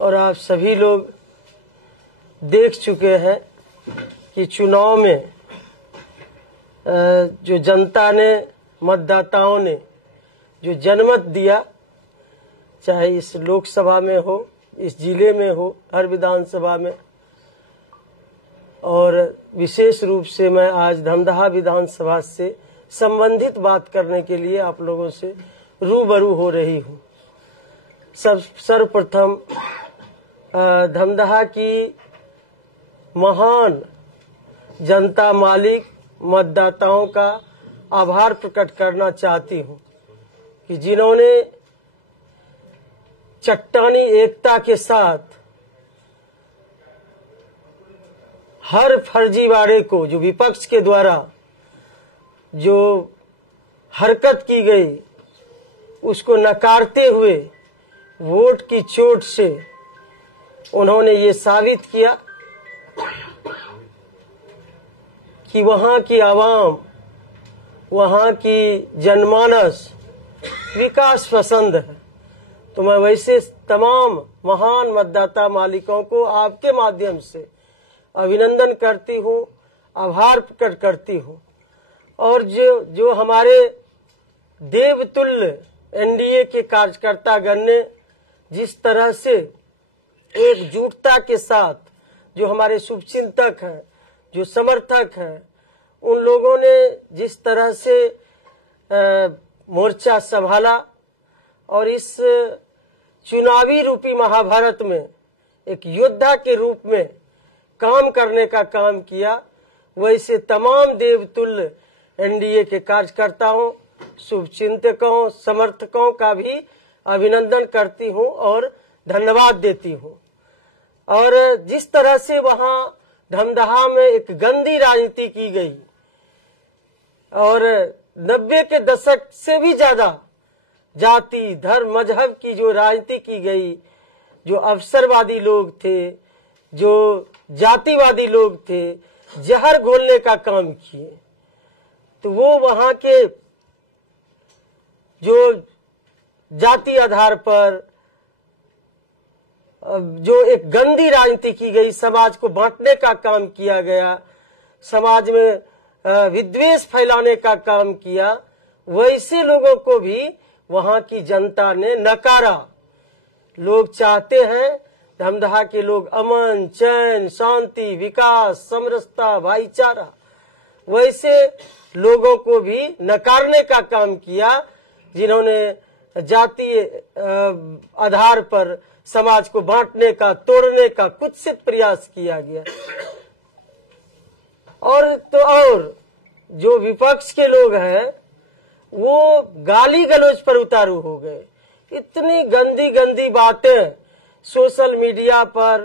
और आप सभी लोग देख चुके हैं कि चुनाव में जो जनता ने, मतदाताओं ने जो जनमत दिया, चाहे इस लोकसभा में हो, इस जिले में हो, हर विधानसभा में, और विशेष रूप से मैं आज धमदाहा विधानसभा से संबंधित बात करने के लिए आप लोगों से रूबरू हो रही हूँ। सर्वप्रथम धमदाहा की महान जनता मालिक मतदाताओं का आभार प्रकट करना चाहती हूँ कि जिन्होंने चट्टानी एकता के साथ हर फर्जीवाड़े को, जो विपक्ष के द्वारा जो हरकत की गई, उसको नकारते हुए वोट की चोट से उन्होंने ये साबित किया कि वहां की आवाम, वहां की जनमानस विकास पसंद है। तो मैं वैसे तमाम महान मतदाता मालिकों को आपके माध्यम से अभिनंदन करती हूँ, आभार प्रकट करती हूँ। और जो हमारे देवतुल्य एनडीए के कार्यकर्तागण ने जिस तरह से एकजुटता के साथ, जो हमारे शुभचिंतक हैं, जो समर्थक हैं, उन लोगों ने जिस तरह से मोर्चा संभाला और इस चुनावी रूपी महाभारत में एक योद्धा के रूप में काम करने का काम किया, वैसे तमाम देवतुल्य एनडीए के कार्यकर्ताओं, शुभचिंतकों, समर्थकों का भी अभिनंदन करती हूं और धन्यवाद देती हूं। और जिस तरह से वहां धमदाहा में एक गंदी राजनीति की गई और 90 के दशक से भी ज्यादा जाति, धर्म, मजहब की जो राजनीति की गई, जो अवसरवादी लोग थे, जो जातिवादी लोग थे, जहर घोलने का काम किए, तो वो वहां के जो जाति आधार पर जो एक गंदी राजनीति की गई, समाज को बांटने का काम किया गया, समाज में विद्वेष फैलाने का काम किया, वैसे लोगों को भी वहां की जनता ने नकारा। लोग चाहते हैं धमदाहा के लोग अमन, चैन, शांति, विकास, समरसता, भाईचारा, वैसे लोगों को भी नकारने का काम किया जिन्होंने जातीय आधार पर समाज को बांटने का, तोड़ने का कुत्सित प्रयास किया गया। और जो विपक्ष के लोग हैं वो गाली गलौज पर उतारू हो गए। इतनी गंदी गंदी बातें सोशल मीडिया पर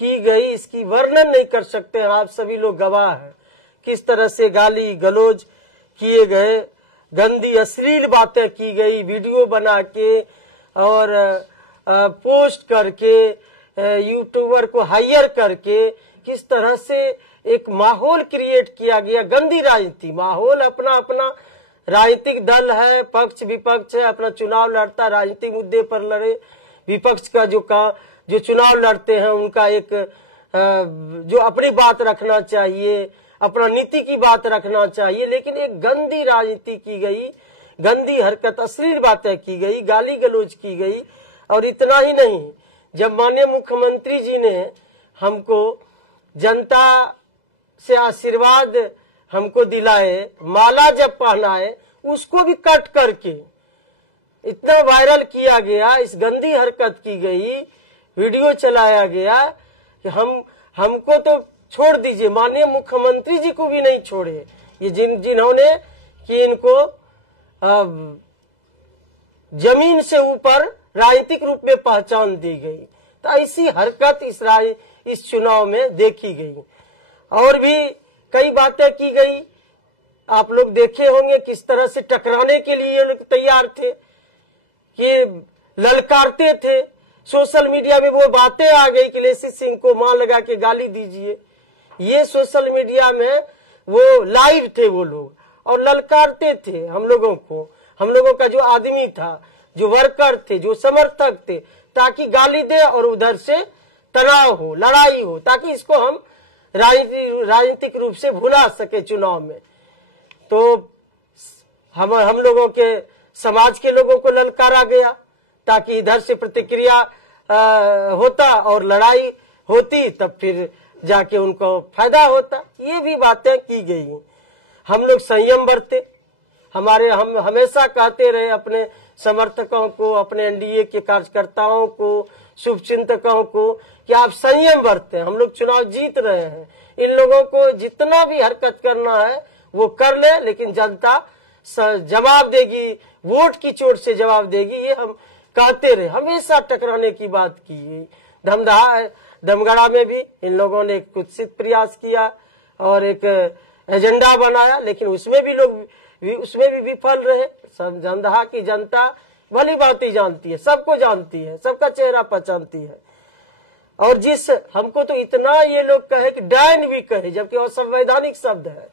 की गई, इसकी वर्णन नहीं कर सकते हैं, आप सभी लोग गवाह हैं किस तरह से गाली गलौज किए गए, गंदी अश्लील बातें की गई, वीडियो बना के और पोस्ट करके, यूट्यूबर को हायर करके किस तरह से एक माहौल क्रिएट किया गया। गंदी राजनीति माहौल, अपना अपना राजनीतिक दल है, पक्ष विपक्ष है, अपना चुनाव लड़ता, राजनीतिक मुद्दे पर लड़े। विपक्ष का जो चुनाव लड़ते हैं उनका एक जो अपनी बात रखना चाहिए, अपना नीति की बात रखना चाहिए, लेकिन एक गंदी राजनीति की गई, गंदी हरकत, अश्लील बातें की गई, गाली गलौज की गई। और इतना ही नहीं, जब माननीय मुख्यमंत्री जी ने हमको जनता से आशीर्वाद हमको दिलाए, माला जब पहनाए, उसको भी कट करके इतना वायरल किया गया, इस गंदी हरकत की गई, वीडियो चलाया गया कि हमको तो छोड़ दीजिए, माननीय मुख्यमंत्री जी को भी नहीं छोड़े, ये जिन्होंने कि इनको जमीन से ऊपर राजनीतिक रूप में पहचान दी गई। तो ऐसी हरकत इस चुनाव में देखी गई। और भी कई बातें की गई, आप लोग देखे होंगे किस तरह से टकराने के लिए ये लोग तैयार थे, कि ललकारते थे। सोशल मीडिया में वो बातें आ गई कि लेसी सिंह को मां लगा के गाली दीजिए, ये सोशल मीडिया में वो लाइव थे वो लोग, और ललकारते थे हम लोगों को। हम लोगों का जो आदमी था, जो वर्कर थे, जो समर्थक थे, ताकि गाली दे और उधर से तनाव हो, लड़ाई हो, ताकि इसको हम राजनीतिक रूप से भुला सके चुनाव में। तो हम लोगों के समाज के लोगों को ललकारा गया ताकि इधर से प्रतिक्रिया होता और लड़ाई होती, तब फिर जाके उनको फायदा होता। ये भी बातें की गई। हम लोग संयम बरते, हम हमेशा कहते रहे अपने समर्थकों को, अपने एनडीए के कार्यकर्ताओं को, शुभचिंतकों को कि आप संयम बरते। हम लोग चुनाव जीत रहे हैं, इन लोगों को जितना भी हरकत करना है वो कर ले, लेकिन जनता जवाब देगी, वोट की चोट से जवाब देगी। ये हम कहते रहे, हमेशा टकराने की बात की। दमगढ़ा में भी इन लोगों ने कुत्सित प्रयास किया और एक एजेंडा बनाया, लेकिन उसमें भी विफल रहे। जमदहा की जनता भली बात ही जानती है, सबको जानती है, सबका चेहरा पहचानती है। और हमको तो इतना ये लोग कहे कि डायन भी कहे, जबकि असंवैधानिक शब्द है।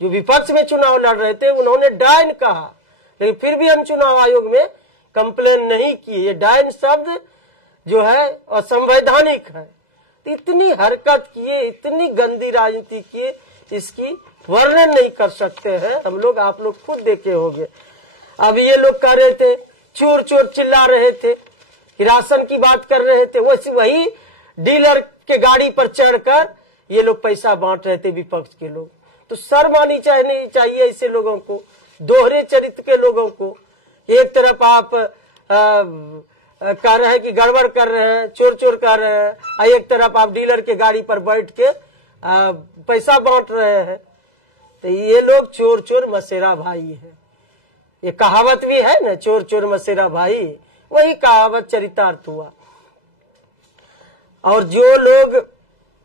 जो विपक्ष में चुनाव लड़ रहे थे उन्होंने डायन कहा, लेकिन फिर भी हम चुनाव आयोग में कंप्लेन नहीं किए। ये डायन शब्द जो है असंवैधानिक है। इतनी हरकत किए, इतनी गंदी राजनीति किए, इसकी वर्णन नहीं कर सकते हैं हम लोग। आप लोग खुद देखे होंगे। अब ये लोग कह रहे थे, चोर चोर चिल्ला रहे थे, राशन की बात कर रहे थे, वही डीलर के गाड़ी पर चढ़कर ये लोग पैसा बांट रहे थे विपक्ष के लोग। तो शर्म आनी चाहिए ऐसे लोगों को, दोहरे चरित्र के लोगों को। एक तरफ आप कह रहे हैं कि गड़बड़ कर रहे हैं, चोर चोर कर रहे हैं, और एक तरफ आप डीलर के गाड़ी पर बैठ के पैसा बांट रहे हैं। तो ये लोग चोर चोर मसेरा भाई है। ये कहावत भी है ना, चोर चोर मसेरा भाई, वही कहावत चरितार्थ हुआ। और जो लोग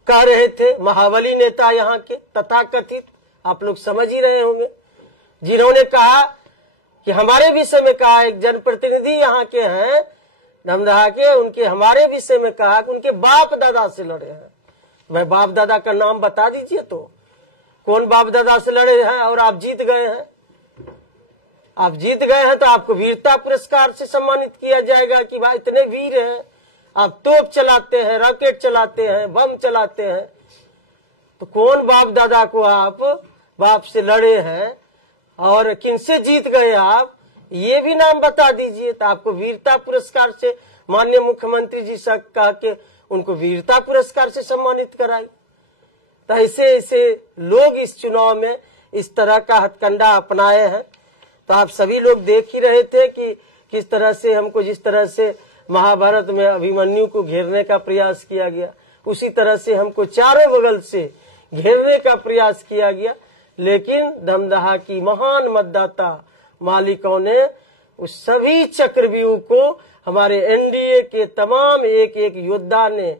कह रहे थे महाबली नेता यहाँ के तथाकथित, आप लोग समझ ही रहे होंगे, जिन्होंने कहा कि हमारे विषय में कहा, एक जनप्रतिनिधि यहाँ के हैं दमदहा के, उनके हमारे विषय में कहा कि उनके बाप दादा से लड़े हैं। मैं बाप दादा का नाम बता दीजिए तो, कौन बाप दादा से लड़े हैं और आप जीत गए हैं। आप जीत गए हैं तो आपको वीरता पुरस्कार से सम्मानित किया जाएगा कि भाई इतने वीर हैं, आप तोप चलाते हैं, रॉकेट चलाते हैं, बम चलाते हैं। तो कौन बाप दादा को आप बाप से लड़े हैं और किनसे जीत गए आप, ये भी नाम बता दीजिए, तो आपको वीरता पुरस्कार से माननीय मुख्यमंत्री जी से कहा के उनको वीरता पुरस्कार से सम्मानित कराई। तो ऐसे लोग इस चुनाव में इस तरह का हथकंडा अपनाए हैं। तो आप सभी लोग देख ही रहे थे कि किस तरह से हमको, जिस तरह से महाभारत में अभिमन्यु को घेरने का प्रयास किया गया, उसी तरह से हमको चारों बगल से घेरने का प्रयास किया गया। लेकिन दमदहा की महान मतदाता मालिकों ने उस सभी चक्रव्यूह को, हमारे एनडीए के तमाम एक एक योद्धा ने,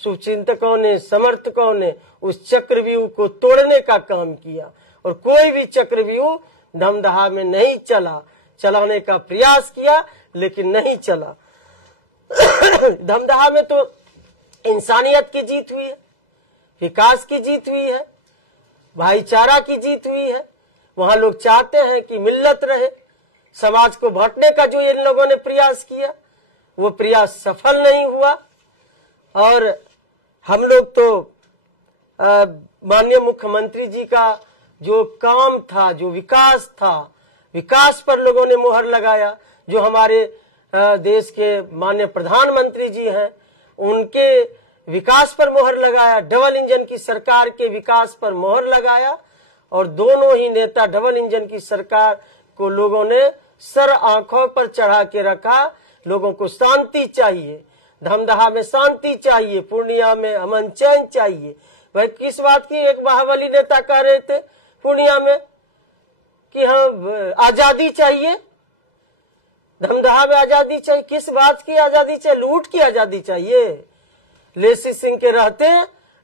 शुभचिंतकों ने, समर्थकों ने उस चक्रव्यूह को तोड़ने का काम किया। और कोई भी चक्रव्यूह दमदहा में नहीं चलाने का प्रयास किया, लेकिन नहीं चला। दमदहा में तो इंसानियत की जीत हुई है, विकास की जीत हुई है, भाईचारा की जीत हुई है। वहां लोग चाहते हैं कि मिल्लत रहे। समाज को बांटने का जो इन लोगों ने प्रयास किया, वो प्रयास सफल नहीं हुआ। और हम लोग तो माननीय मुख्यमंत्री जी का जो काम था, जो विकास था, विकास पर लोगों ने मोहर लगाया। जो हमारे देश के माननीय प्रधानमंत्री जी हैं, उनके विकास पर मोहर लगाया, डबल इंजन की सरकार के विकास पर मोहर लगाया। और दोनों ही नेता डबल इंजन की सरकार को लोगों ने सर आंखों पर चढ़ा के रखा। लोगों को शांति चाहिए, दमदहा में शांति चाहिए, पूर्णिया में अमन चैन चाहिए। वह किस बात की, एक बाहुबली नेता कह रहे थे पूर्णिया में कि हम आजादी चाहिए, दमदहा में आजादी चाहिए। किस बात की आजादी चाहिए? लूट की आजादी चाहिए। लेसी सिंह के रहते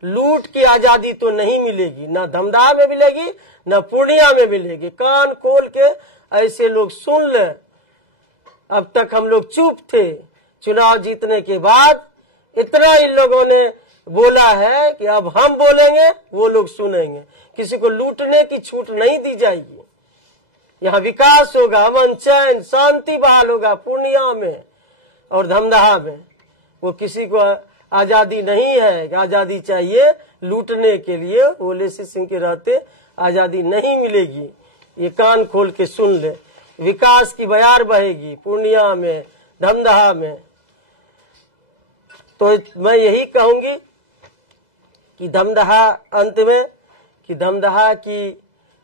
लूट की आजादी तो नहीं मिलेगी, न दमदहा में मिलेगी, न पूर्णिया में मिलेगी। कान खोल के ऐसे लोग सुन ले। अब तक हम लोग चुप थे, चुनाव जीतने के बाद इतना इन लोगों ने बोला है कि अब हम बोलेंगे, वो लोग सुनेंगे। किसी को लूटने की छूट नहीं दी जाएगी। यहाँ विकास होगा, अमन चैन शांति बहाल होगा पूर्णिया में। और धमदाहा में वो किसी को आजादी नहीं है कि आजादी चाहिए लूटने के लिए। वो लेसी सिंह के रहते आजादी नहीं मिलेगी, ये कान खोल के सुन ले। विकास की बयार बहेगी पूर्णिया में, धमदाहा में। तो मैं यही कहूंगी कि धमदाहा, अंत में कि धमदाहा की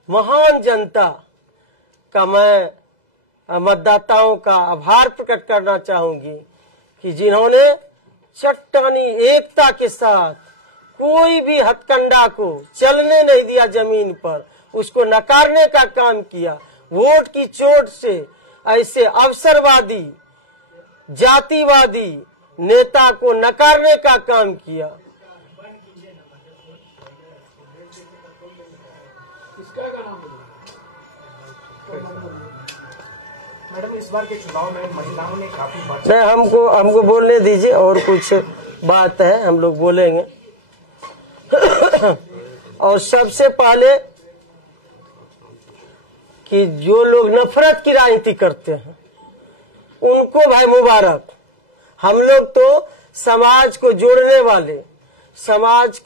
महान जनता का मैं मतदाताओं का आभार प्रकट करना चाहूंगी कि जिन्होंने चट्टानी एकता के साथ कोई भी हथकंडा को चलने नहीं दिया जमीन पर, उसको नकारने का काम किया। वोट की चोट से ऐसे अवसरवादी जातिवादी नेता को नकारने का काम किया। मैडम, इस बार के चुनाव में महिलाओं ने काफी नहीं, हमको बोलने दीजिए, और कुछ बात है हम लोग बोलेंगे। और सबसे पहले कि जो लोग नफरत की राजनीति करते हैं उनको भाई मुबारक। हम लोग तो समाज को जोड़ने वाले, समाज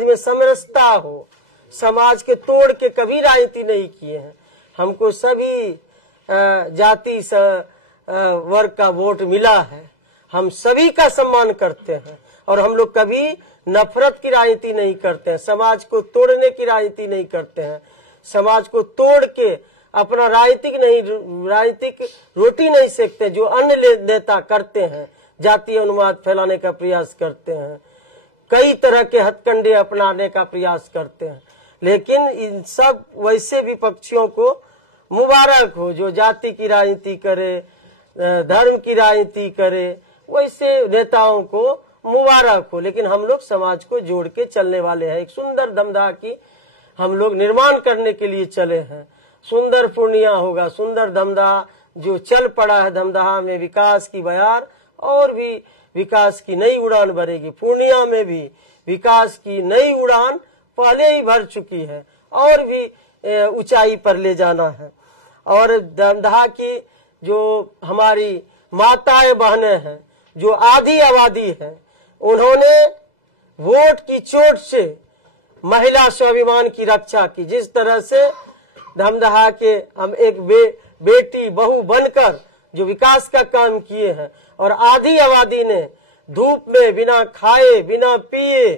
में समरसता हो, समाज के तोड़ के कभी राजनीति नहीं किए हैं। हमको सभी जाति वर्ग का वोट मिला है, हम सभी का सम्मान करते हैं और हम लोग कभी नफरत की राजनीति नहीं करते हैं, समाज को तोड़ने की राजनीति नहीं करते हैं। समाज को तोड़ के अपना राजनीतिक रोटी नहीं सेकते जो अन्य नेता करते हैं, जातीय उन्माद फैलाने का प्रयास करते हैं, कई तरह के हथकंडे अपनाने का प्रयास करते हैं। लेकिन इन सब वैसे विपक्षियों को मुबारक हो जो जाति की राजनीति करे, धर्म की राजनीति करे, वैसे नेताओं को मुबारक हो। लेकिन हम लोग समाज को जोड़ के चलने वाले हैं। एक सुंदर धमदाहा की हम लोग निर्माण करने के लिए चले हैं। सुंदर पूर्णिया होगा, सुंदर धमदाहा जो चल पड़ा है। धमदाहा में विकास की बयार और भी विकास की नई उड़ान भरेगी। पूर्णिया में भी विकास की नई उड़ान पहले ही भर चुकी है और भी ऊंचाई पर ले जाना है। और धमदाहा की जो हमारी माताएं बहनें हैं, जो आधी आबादी है, उन्होंने वोट की चोट से महिला स्वाभिमान की रक्षा की। जिस तरह से धमदाहा के हम एक बेटी बहू बनकर जो विकास का काम किए हैं और आधी आबादी ने धूप में बिना खाए बिना पिए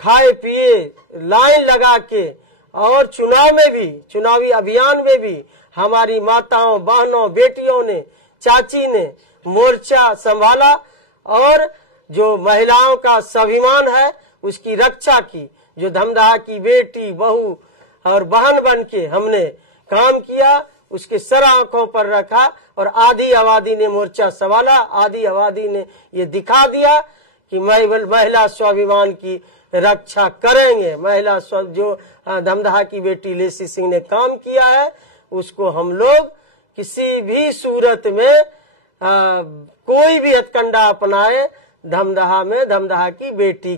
खाए पिए लाइन लगा के और चुनाव में भी, चुनावी अभियान में भी हमारी माताओं बहनों बेटियों ने, चाची ने मोर्चा संभाला और जो महिलाओं का स्वाभिमान है उसकी रक्षा की। जो धमदाहा की बेटी बहू और बहन बन के हमने काम किया, उसके सर आंखों पर रखा और आधी आबादी ने मोर्चा संभाला। आधी आबादी ने ये दिखा दिया कि महिला स्वाभिमान की रक्षा करेंगे। महिला जो धमदाहा की बेटी लेसी सिंह ने काम किया है उसको हम लोग किसी भी सूरत में कोई भी हथकंडा अपनाए, धमदाहा में धमदाहा की बेटी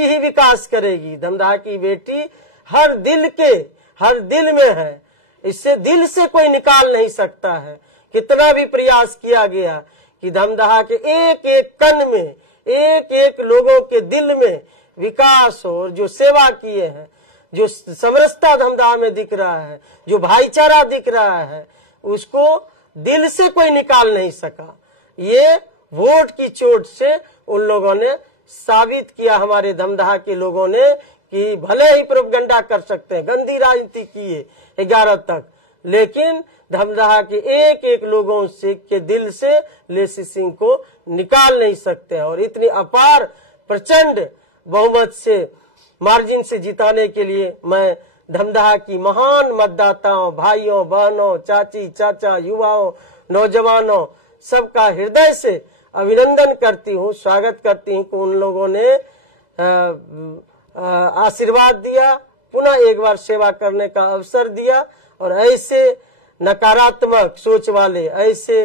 ही विकास करेगी। धमदाहा की बेटी हर दिल में है, इससे दिल से कोई निकाल नहीं सकता है। कितना भी प्रयास किया गया कि धमदाहा के एक एक कण में, एक एक लोगों के दिल में विकास हो, और जो सेवा किए हैं, जो समरसता धमदाहा में दिख रहा है, जो भाईचारा दिख रहा है, उसको दिल से कोई निकाल नहीं सका। ये वोट की चोट से उन लोगों ने साबित किया, हमारे धमदाहा के लोगों ने, कि भले ही प्रोपगंडा कर सकते हैं, गंदी राजनीति किए 11 तक, लेकिन धमदाहा के एक एक लोगों से के दिल से लेसी सिंह को निकाल नहीं सकते। और इतनी अपार प्रचंड बहुमत से मार्जिन से जिताने के लिए मैं धमदाहा की महान मतदाताओं, भाइयों बहनों, चाची चाचा, युवाओं, नौजवानों सबका हृदय से अभिनंदन करती हूँ, स्वागत करती हूँ कि उन लोगों ने आशीर्वाद दिया, पुनः एक बार सेवा करने का अवसर दिया और ऐसे नकारात्मक सोच वाले, ऐसे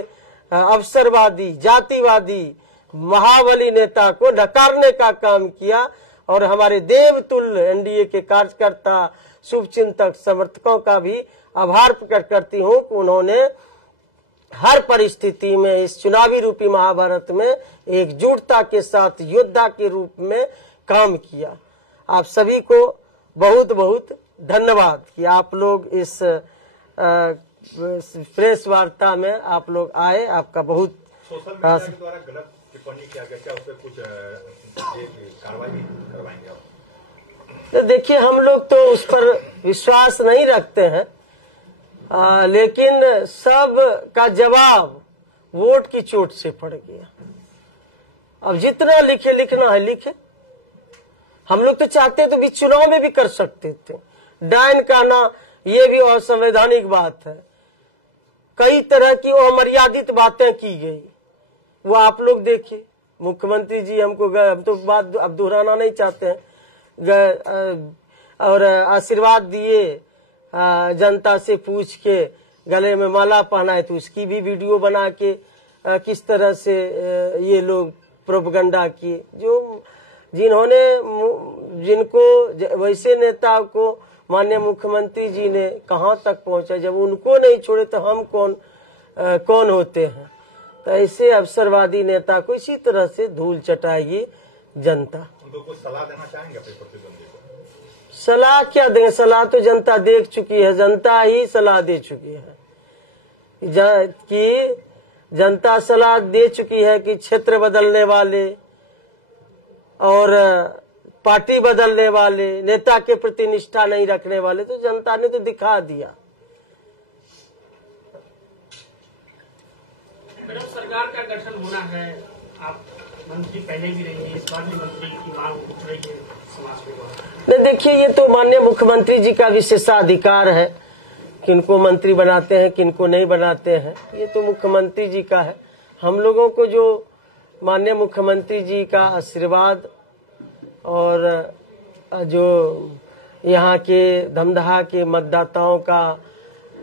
अवसरवादी, जातिवादी, महाबली नेता को नकारने का काम किया। और हमारे देवतुल्य एनडीए के कार्यकर्ता, शुभचिंतक, समर्थकों का भी आभार प्रकट करती हूँ कि उन्होंने हर परिस्थिति में इस चुनावी रूपी महाभारत में एकजुटता के साथ योद्धा के रूप में काम किया। आप सभी को बहुत बहुत धन्यवाद कि आप लोग इस प्रेस वार्ता में आप लोग आए। आपका बहुत सोशल मीडिया के द्वारा गलत टिप्पणी किया गया, क्या उस पर कुछ कार्रवाई भी करवाएंगे आप? तो देखिए, हम लोग तो उस पर विश्वास नहीं रखते हैं, लेकिन सब का जवाब वोट की चोट से पड़ गया। अब जितना लिखना है लिखे। हम लोग तो चाहते तो भी चुनाव में भी कर सकते थे। डायन कहना ये भी असंवैधानिक बात है। कई तरह की अमर्यादित बातें की गई, वो आप लोग देखिए। मुख्यमंत्री जी हम तो बात अब दोहराना नहीं चाहते हैं, और आशीर्वाद दिए, जनता से पूछ के गले में माला पहनाए, तो उसकी भी वीडियो बना के किस तरह से ये लोग प्रोपगंडा किए। जिनको वैसे नेता को माननीय मुख्यमंत्री जी ने कहां तक पहुंचा, जब उनको नहीं छोड़े तो हम कौन होते हैं। तो ऐसे अवसरवादी नेता को इसी तरह से धूल चटाएगी जनता। उनको कुछ सलाह देना चाहेंगे अपने प्रतिद्वंदी को? सलाह क्या देंगे? सलाह तो जनता देख चुकी है, जनता ही सलाह दे चुकी है कि जनता सलाह दे चुकी है कि क्षेत्र बदलने वाले और पार्टी बदलने वाले, नेता के प्रति निष्ठा नहीं रखने वाले, तो जनता ने तो दिखा दिया। मैडम, सरकार का गठन होना है, आप मंत्री पहले भी रही है, इस बार भी मंत्री की मांग उठ रही है समाज के द्वारा। नहीं, देखिए, ये तो माननीय मुख्यमंत्री जी का विशेषाधिकार है, किनको मंत्री बनाते हैं किनको नहीं बनाते हैं, ये तो मुख्यमंत्री जी का है। हम लोगों को जो माननीय मुख्यमंत्री जी का आशीर्वाद और जो यहाँ के धमदाहा के मतदाताओं का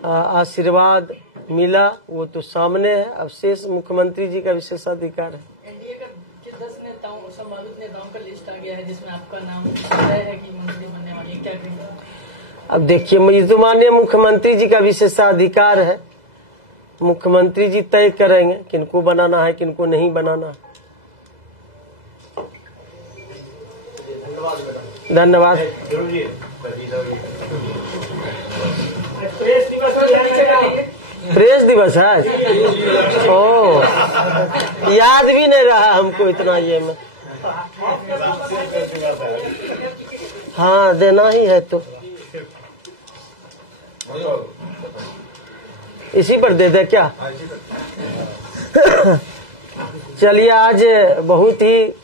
आशीर्वाद मिला, वो तो सामने है। अब शेष मुख्यमंत्री जी का विशेषाधिकार है। एनडीए के 10 नेताओं, संभावित नेताओं का लिस्ट आ गया है, जिसमें आपका नाम तय है कि मंत्री बनने वाली है, क्या कहेंगे? अब देखिए, ये तो माननीय मुख्यमंत्री जी का विशेषाधिकार है। मुख्यमंत्री जी तय करेंगे किनको बनाना है किनको नहीं बनाना है। धन्यवाद। प्रेस दिवस है। ओ, याद भी नहीं रहा हमको इतना ये में। हाँ, देना ही है तो इसी पर दे दे क्या? चलिए, आज बहुत ही